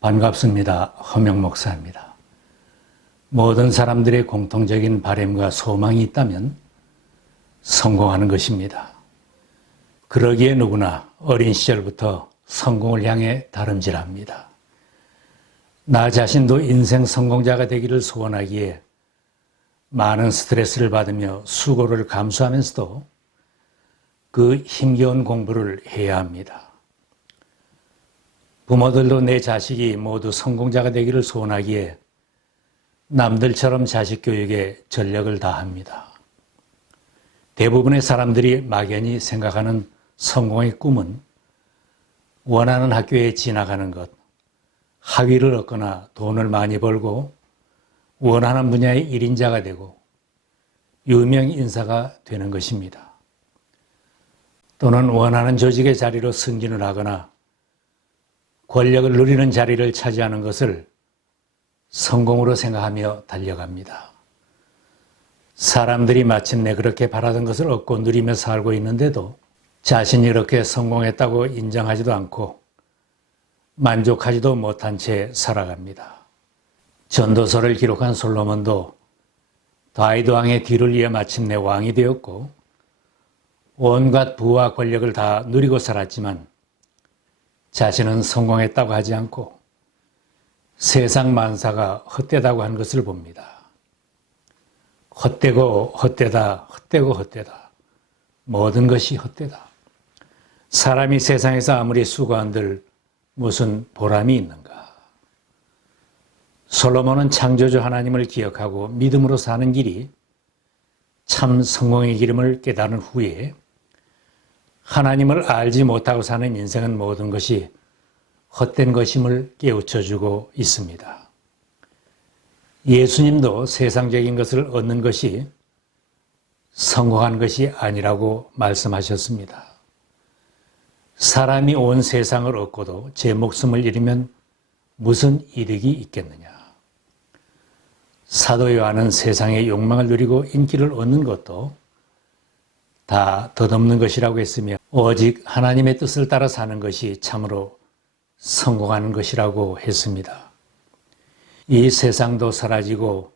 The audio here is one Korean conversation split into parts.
반갑습니다. 허명 목사입니다. 모든 사람들의 공통적인 바램과 소망이 있다면 성공하는 것입니다. 그러기에 누구나 어린 시절부터 성공을 향해 다름질합니다. 나 자신도 인생 성공자가 되기를 소원하기에 많은 스트레스를 받으며 수고를 감수하면서도 그 힘겨운 공부를 해야 합니다. 부모들도 내 자식이 모두 성공자가 되기를 소원하기에 남들처럼 자식 교육에 전력을 다합니다. 대부분의 사람들이 막연히 생각하는 성공의 꿈은 원하는 학교에 진학하는 것, 학위를 얻거나 돈을 많이 벌고 원하는 분야의 일인자가 되고 유명 인사가 되는 것입니다. 또는 원하는 조직의 자리로 승진을 하거나 권력을 누리는 자리를 차지하는 것을 성공으로 생각하며 달려갑니다. 사람들이 마침내 그렇게 바라던 것을 얻고 누리며 살고 있는데도 자신이 이렇게 성공했다고 인정하지도 않고 만족하지도 못한 채 살아갑니다. 전도서를 기록한 솔로몬도 다이드 왕의 뒤를 이어 마침내 왕이 되었고 온갖 부와 권력을 다 누리고 살았지만 자신은 성공했다고 하지 않고 세상 만사가 헛되다고 한 것을 봅니다. 헛되고 헛되다, 헛되고 헛되다. 모든 것이 헛되다. 사람이 세상에서 아무리 수고한들 무슨 보람이 있는가? 솔로몬은 창조주 하나님을 기억하고 믿음으로 사는 길이 참 성공의 기름을 깨달은 후에 하나님을 알지 못하고 사는 인생은 모든 것이 헛된 것임을 깨우쳐 주고 있습니다. 예수님도 세상적인 것을 얻는 것이 성공한 것이 아니라고 말씀하셨습니다. 사람이 온 세상을 얻고도 제 목숨을 잃으면 무슨 이득이 있겠느냐. 사도 요한은 세상의 욕망을 누리고 인기를 얻는 것도 다 덧없는 것이라고 했으며 오직 하나님의 뜻을 따라 사는 것이 참으로 성공하는 것이라고 했습니다. 이 세상도 사라지고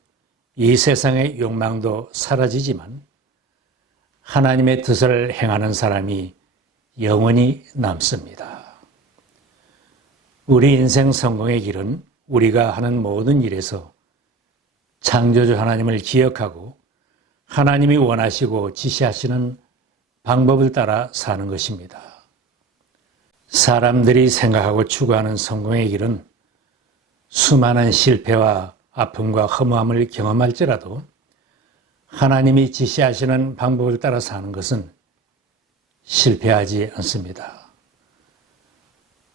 이 세상의 욕망도 사라지지만 하나님의 뜻을 행하는 사람이 영원히 남습니다. 우리 인생 성공의 길은 우리가 하는 모든 일에서 창조주 하나님을 기억하고 하나님이 원하시고 지시하시는 방법을 따라 사는 것입니다. 사람들이 생각하고 추구하는 성공의 길은 수많은 실패와 아픔과 허무함을 경험할지라도 하나님이 지시하시는 방법을 따라 사는 것은 실패하지 않습니다.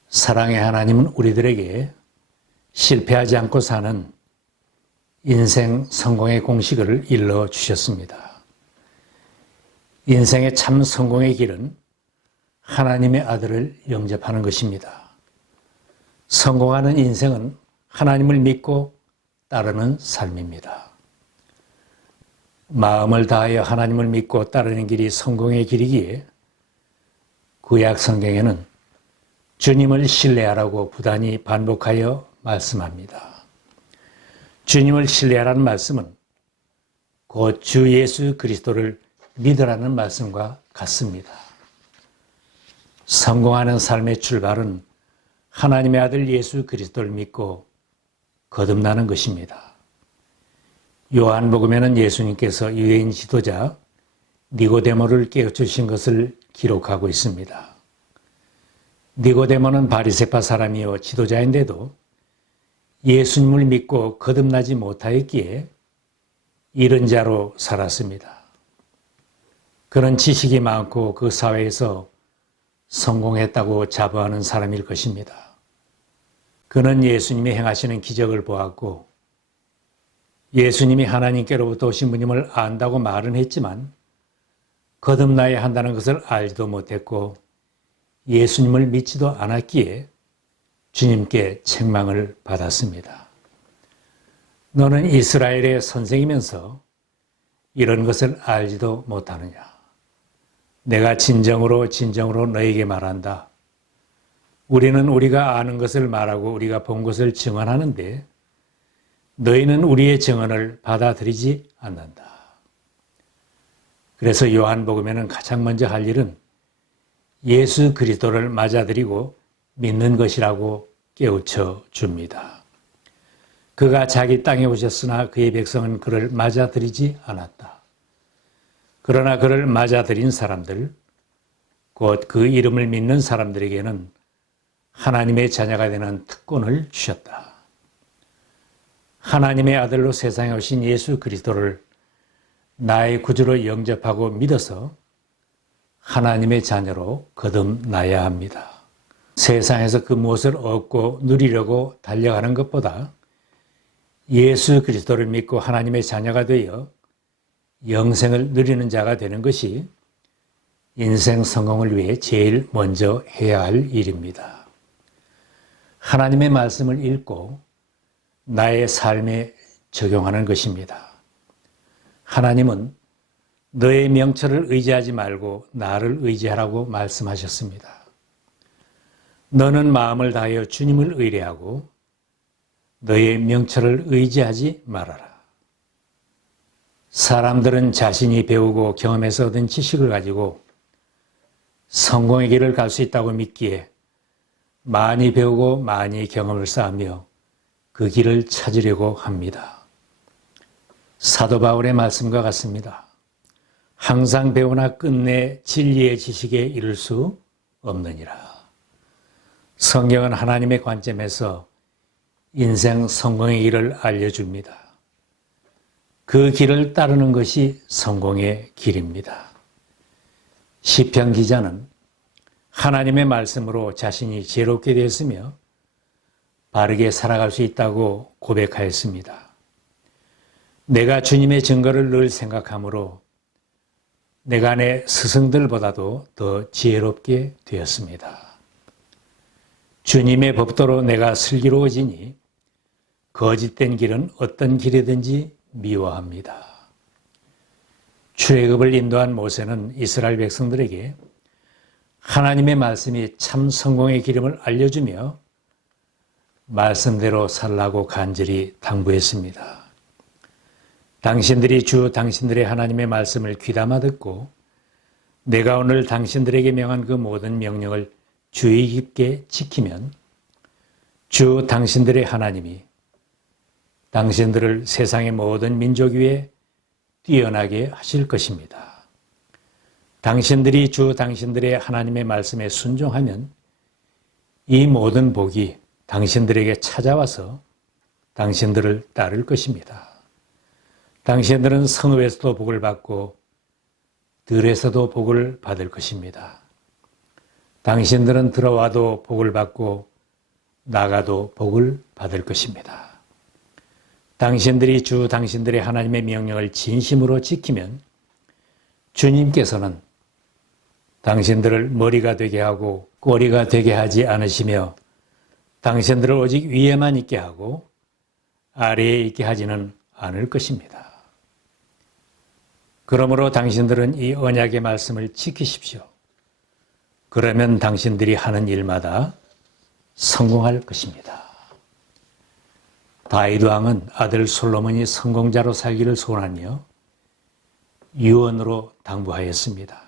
사랑의 하나님은 우리들에게 실패하지 않고 사는 인생 성공의 공식을 일러 주셨습니다. 인생의 참 성공의 길은 하나님의 아들을 영접하는 것입니다. 성공하는 인생은 하나님을 믿고 따르는 삶입니다. 마음을 다하여 하나님을 믿고 따르는 길이 성공의 길이기에 구약 성경에는 주님을 신뢰하라고 부단히 반복하여 말씀합니다. 주님을 신뢰하라는 말씀은 곧주 예수 그리스도를 믿으라는 말씀과 같습니다. 성공하는 삶의 출발은 하나님의 아들 예수 그리스도를 믿고 거듭나는 것입니다. 요한복음에는 예수님께서 유대인 지도자 니고데모를 깨우치신 것을 기록하고 있습니다. 니고데모는 바리세파 사람이요 지도자인데도 예수님을 믿고 거듭나지 못하였기에 이런 자로 살았습니다. 그런 지식이 많고 그 사회에서 성공했다고 자부하는 사람일 것입니다. 그는 예수님이 행하시는 기적을 보았고 예수님이 하나님께로부터 오신 분임을 안다고 말은 했지만 거듭나야 한다는 것을 알지도 못했고 예수님을 믿지도 않았기에 주님께 책망을 받았습니다. 너는 이스라엘의 선생이면서 이런 것을 알지도 못하느냐? 내가 진정으로 진정으로 너에게 말한다. 우리는 우리가 아는 것을 말하고 우리가 본 것을 증언하는데 너희는 우리의 증언을 받아들이지 않는다. 그래서 요한복음에는 가장 먼저 할 일은 예수 그리스도를 맞아들이고 믿는 것이라고 깨우쳐 줍니다. 그가 자기 땅에 오셨으나 그의 백성은 그를 맞아들이지 않았다. 그러나 그를 맞아들인 사람들, 곧 그 이름을 믿는 사람들에게는 하나님의 자녀가 되는 특권을 주셨다. 하나님의 아들로 세상에 오신 예수 그리스도를 나의 구주로 영접하고 믿어서 하나님의 자녀로 거듭나야 합니다. 세상에서 그 무엇을 얻고 누리려고 달려가는 것보다 예수 그리스도를 믿고 하나님의 자녀가 되어 영생을 누리는 자가 되는 것이 인생 성공을 위해 제일 먼저 해야 할 일입니다. 하나님의 말씀을 읽고 나의 삶에 적용하는 것입니다. 하나님은 너의 명철을 의지하지 말고 나를 의지하라고 말씀하셨습니다. 너는 마음을 다하여 주님을 의뢰하고 너의 명철을 의지하지 말아라. 사람들은 자신이 배우고 경험해서 얻은 지식을 가지고 성공의 길을 갈 수 있다고 믿기에 많이 배우고 많이 경험을 쌓으며 그 길을 찾으려고 합니다. 사도 바울의 말씀과 같습니다. 항상 배우나 끝내 진리의 지식에 이를 수 없느니라. 성경은 하나님의 관점에서 인생 성공의 길을 알려줍니다. 그 길을 따르는 것이 성공의 길입니다. 시편 기자는 하나님의 말씀으로 자신이 지롭게 되었으며 바르게 살아갈 수 있다고 고백하였습니다. 내가 주님의 증거를 늘 생각하므로 내가 내 스승들보다도 더 지혜롭게 되었습니다. 주님의 법도로 내가 슬기로워지니 거짓된 길은 어떤 길이든지 미워합니다. 출애굽을 인도한 모세는 이스라엘 백성들에게 하나님의 말씀이 참 성공의 기름을 알려주며 말씀대로 살라고 간절히 당부했습니다. 당신들이 주 당신들의 하나님의 말씀을 귀담아 듣고 내가 오늘 당신들에게 명한 그 모든 명령을 주의 깊게 지키면 주 당신들의 하나님이 당신들을 세상의 모든 민족 위에 뛰어나게 하실 것입니다. 당신들이 주 당신들의 하나님의 말씀에 순종하면 이 모든 복이 당신들에게 찾아와서 당신들을 따를 것입니다. 당신들은 성읍에서도 복을 받고 들에서도 복을 받을 것입니다. 당신들은 들어와도 복을 받고 나가도 복을 받을 것입니다. 당신들이 주 당신들의 하나님의 명령을 진심으로 지키면 주님께서는 당신들을 머리가 되게 하고 꼬리가 되게 하지 않으시며 당신들을 오직 위에만 있게 하고 아래에 있게 하지는 않을 것입니다. 그러므로 당신들은 이 언약의 말씀을 지키십시오. 그러면 당신들이 하는 일마다 성공할 것입니다. 다윗 왕은 아들 솔로몬이 성공자로 살기를 소원하며 유언으로 당부하였습니다.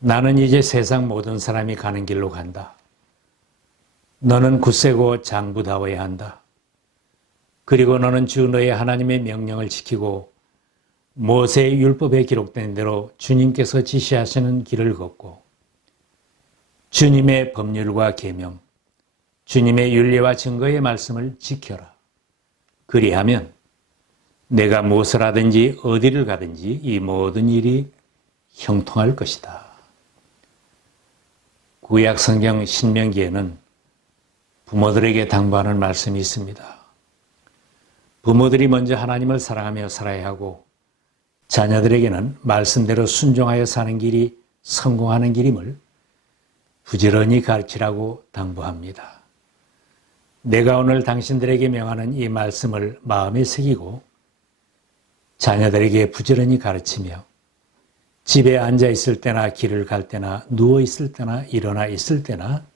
나는 이제 세상 모든 사람이 가는 길로 간다. 너는 굳세고 장부다워야 한다. 그리고 너는 주 너의 하나님의 명령을 지키고 모세의 율법에 기록된 대로 주님께서 지시하시는 길을 걷고 주님의 법률과 계명, 주님의 윤리와 증거의 말씀을 지켜라. 그리하면 내가 무엇을 하든지 어디를 가든지 이 모든 일이 형통할 것이다. 구약 성경 신명기에는 부모들에게 당부하는 말씀이 있습니다. 부모들이 먼저 하나님을 사랑하며 살아야 하고 자녀들에게는 말씀대로 순종하여 사는 길이 성공하는 길임을 부지런히 가르치라고 당부합니다. 내가 오늘 당신들에게 명하는 이 말씀을 마음에 새기고 자녀들에게 부지런히 가르치며 집에 앉아 있을 때나 길을 갈 때나 누워 있을 때나 일어나 있을 때나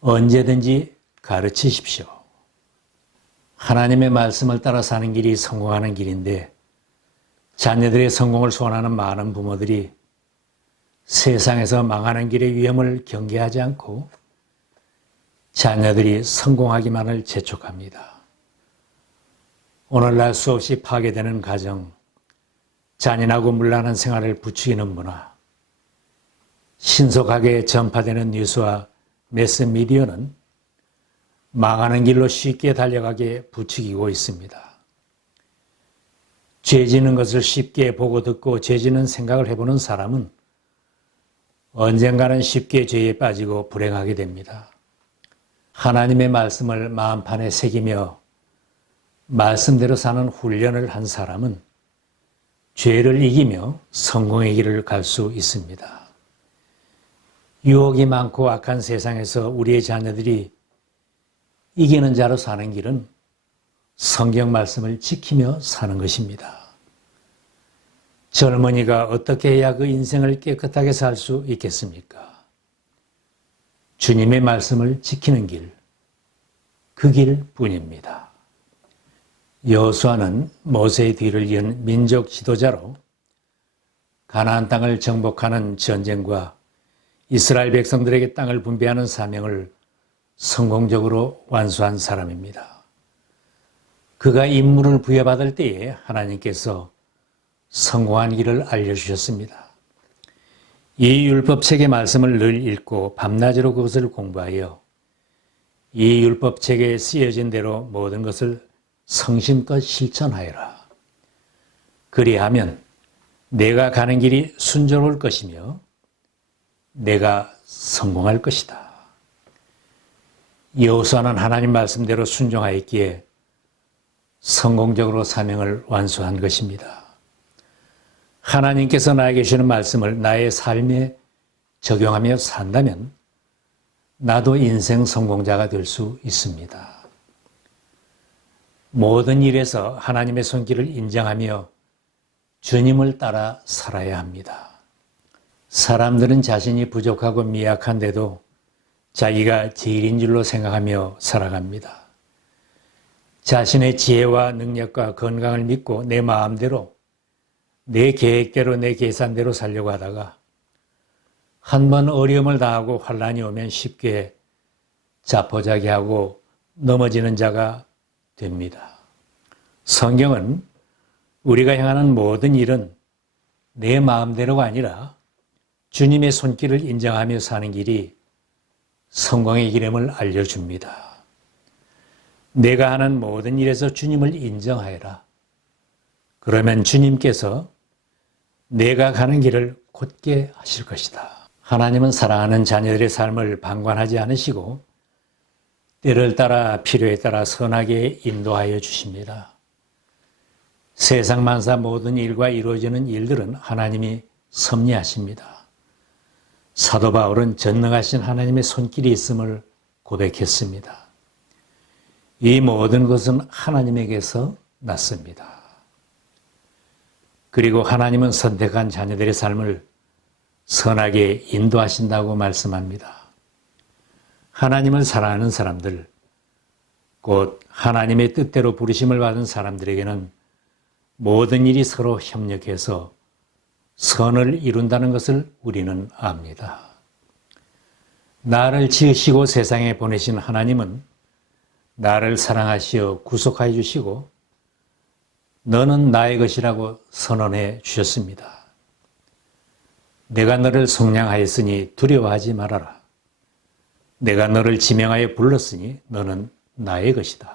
언제든지 가르치십시오. 하나님의 말씀을 따라 사는 길이 성공하는 길인데 자녀들의 성공을 소원하는 많은 부모들이 세상에서 망하는 길의 위험을 경계하지 않고 자녀들이 성공하기만을 재촉합니다. 오늘날 수없이 파괴되는 가정, 잔인하고 문란한 생활을 부추기는 문화, 신속하게 전파되는 뉴스와 매스미디어는 망하는 길로 쉽게 달려가게 부추기고 있습니다. 죄 지는 것을 쉽게 보고 듣고 죄 지는 생각을 해보는 사람은 언젠가는 쉽게 죄에 빠지고 불행하게 됩니다. 하나님의 말씀을 마음판에 새기며 말씀대로 사는 훈련을 한 사람은 죄를 이기며 성공의 길을 갈 수 있습니다. 유혹이 많고 악한 세상에서 우리의 자녀들이 이기는 자로 사는 길은 성경 말씀을 지키며 사는 것입니다. 젊은이가 어떻게 해야 그 인생을 깨끗하게 살 수 있겠습니까? 주님의 말씀을 지키는 길, 그 길 뿐입니다. 여수아는 모세의 뒤를 이은 민족 지도자로 가나안 땅을 정복하는 전쟁과 이스라엘 백성들에게 땅을 분배하는 사명을 성공적으로 완수한 사람입니다. 그가 임무를 부여받을 때에 하나님께서 성공한 길을 알려주셨습니다. 이 율법 책의 말씀을 늘 읽고 밤낮으로 그것을 공부하여 이 율법 책에 쓰여진 대로 모든 것을 성심껏 실천하여라. 그리하면 내가 가는 길이 순조로울 것이며 내가 성공할 것이다. 여호수아는 하나님 말씀대로 순종하였기에 성공적으로 사명을 완수한 것입니다. 하나님께서 나에게 주시는 말씀을 나의 삶에 적용하며 산다면 나도 인생 성공자가 될 수 있습니다. 모든 일에서 하나님의 손길을 인정하며 주님을 따라 살아야 합니다. 사람들은 자신이 부족하고 미약한데도 자기가 제일인 줄로 생각하며 살아갑니다. 자신의 지혜와 능력과 건강을 믿고 내 마음대로, 내 계획대로, 내 계산대로 살려고 하다가 한 번 어려움을 당하고 환란이 오면 쉽게 자포자기하고 넘어지는 자가 됩니다. 성경은 우리가 향하는 모든 일은 내 마음대로가 아니라 주님의 손길을 인정하며 사는 길이 성공의 기름을 알려줍니다. 내가 하는 모든 일에서 주님을 인정하여라. 그러면 주님께서 내가 가는 길을 곧게 하실 것이다. 하나님은 사랑하는 자녀들의 삶을 방관하지 않으시고 때를 따라 필요에 따라 선하게 인도하여 주십니다. 세상 만사 모든 일과 이루어지는 일들은 하나님이 섭리하십니다. 사도 바울은 전능하신 하나님의 손길이 있음을 고백했습니다. 이 모든 것은 하나님에게서 났습니다. 그리고 하나님은 선택한 자녀들의 삶을 선하게 인도하신다고 말씀합니다. 하나님을 사랑하는 사람들, 곧 하나님의 뜻대로 부르심을 받은 사람들에게는 모든 일이 서로 협력해서 선을 이룬다는 것을 우리는 압니다. 나를 지으시고 세상에 보내신 하나님은 나를 사랑하시어 구속하여 주시고 너는 나의 것이라고 선언해 주셨습니다. 내가 너를 속량하였으니 두려워하지 말아라. 내가 너를 지명하여 불렀으니 너는 나의 것이다.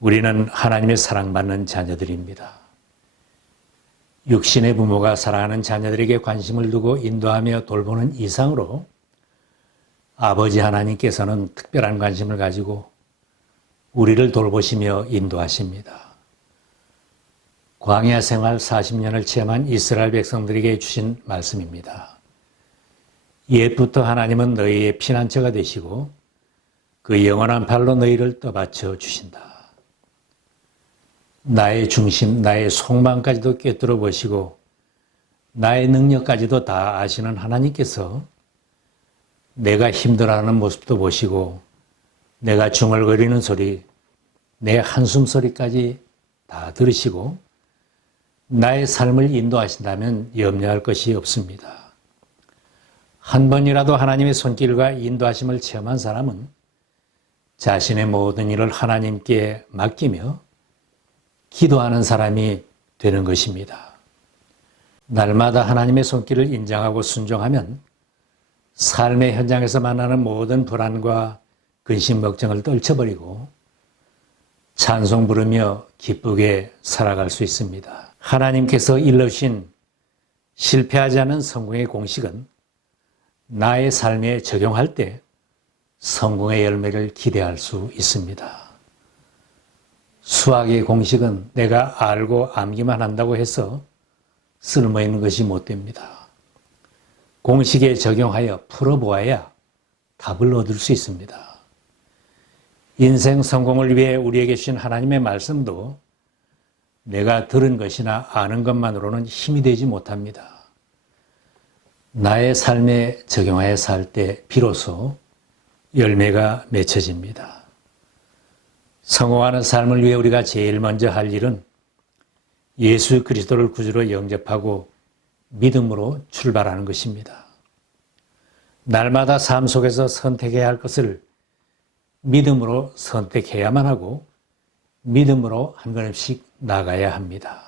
우리는 하나님의 사랑받는 자녀들입니다. 육신의 부모가 사랑하는 자녀들에게 관심을 두고 인도하며 돌보는 이상으로 아버지 하나님께서는 특별한 관심을 가지고 우리를 돌보시며 인도하십니다. 광야 생활 40년을 체험한 이스라엘 백성들에게 주신 말씀입니다. 옛부터 하나님은 너희의 피난처가 되시고 그 영원한 발로 너희를 떠받쳐 주신다. 나의 중심, 나의 속마음까지도 꿰뚫어 보시고 나의 능력까지도 다 아시는 하나님께서 내가 힘들어하는 모습도 보시고 내가 중얼거리는 소리, 내 한숨 소리까지 다 들으시고 나의 삶을 인도하신다면 염려할 것이 없습니다. 한 번이라도 하나님의 손길과 인도하심을 체험한 사람은 자신의 모든 일을 하나님께 맡기며 기도하는 사람이 되는 것입니다. 날마다 하나님의 손길을 인정하고 순종하면 삶의 현장에서 만나는 모든 불안과 근심 걱정을 떨쳐버리고 찬송 부르며 기쁘게 살아갈 수 있습니다. 하나님께서 일러주신 실패하지 않은 성공의 공식은 나의 삶에 적용할 때 성공의 열매를 기대할 수 있습니다. 수학의 공식은 내가 알고 암기만 한다고 해서 쓸모 있는 것이 못 됩니다. 공식에 적용하여 풀어보아야 답을 얻을 수 있습니다. 인생 성공을 위해 우리에게 주신 하나님의 말씀도 내가 들은 것이나 아는 것만으로는 힘이 되지 못합니다. 나의 삶에 적용하여 살 때 비로소 열매가 맺혀집니다. 성공하는 삶을 위해 우리가 제일 먼저 할 일은 예수 그리스도를 구주로 영접하고 믿음으로 출발하는 것입니다. 날마다 삶 속에서 선택해야 할 것을 믿음으로 선택해야만 하고 믿음으로 한 걸음씩 나가야 합니다.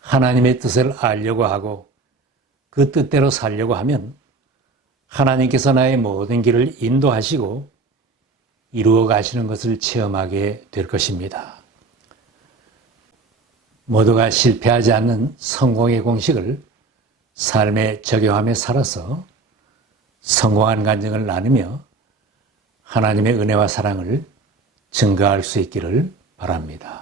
하나님의 뜻을 알려고 하고 그 뜻대로 살려고 하면 하나님께서 나의 모든 길을 인도하시고 이루어 가시는 것을 체험하게 될 것입니다. 모두가 실패하지 않는 성공의 공식을 삶에 적용하며 살아서 성공한 간증을 나누며 하나님의 은혜와 사랑을 증가할 수 있기를 바랍니다.